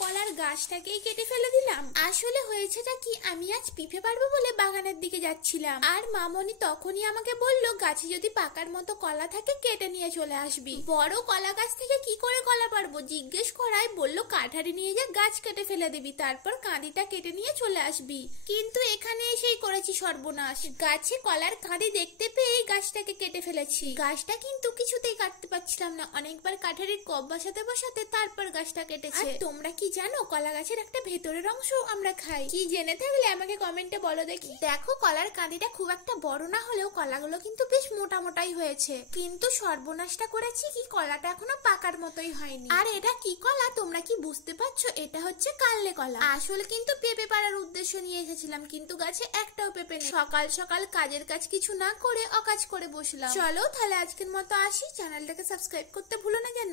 কলার গাছটাকেই কেটে ফেলে দিলাম। আসলে হয়েছেটা কি, আমি আজ পিঠে পারবো বলে বাগানের দিকে যাচ্ছিলাম, আর মামনি তখনই আমাকে বলল গাছে যদি পাকার মতো কলা থাকে কেটে নিয়ে চলে আসবি। বড় কলা গাছ থেকে কি করে কলা পারবো জিজ্ঞেস করায় বলল কাঠারি নিয়ে যা, গাছ কেটে ফেলে দিবি, তারপর কাঁদিটা কেটে নিয়ে চলে আসবি। কিন্তু এখানে এসেই করেছি সর্বনাশ, গাছে কলার কাঁদি দেখতে পেয়ে গাছটাকে কেটে ফেলেছি। গাছটা কিন্তু কিছুতেই কাটতে পারছিলাম না, অনেকবার কাঠারির কপ বসাতে বসাতে তারপর গাছটা কেটেছে। আর তোমরা কি জানো কলা গাছের একটা ভেতরের অংশ আমরা খাই? কি জেনে থাকলে আমাকে কমেন্টে বলো দেখি। দেখো কলার কাঁদিটা খুব একটা বড় না হলেও কলাগুলো কিন্তু বেশ মোটা মোটাই হয়েছে, কিন্তু সর্বনাশটা করেছি কি কলাটা এখনো পাকার মতোই হয়নি। আর এটা কি কলা তোমরা কি বুঝতে পারছো? এটা হচ্ছে কাললে কলা। আসলে কিন্তু পেঁপে পাড়ার উদ্দেশ্য নিয়ে এসেছিলাম, কিন্তু গাছে একটাও পেঁপে নেই। সকাল সকাল কাজের কাজ কিছু না করে অকাজ করে বসলাম। চলো তাহলে আজকের মতো আসি, চ্যানেলটাকে সাবস্ক্রাইব করতে ভুলো না যেন।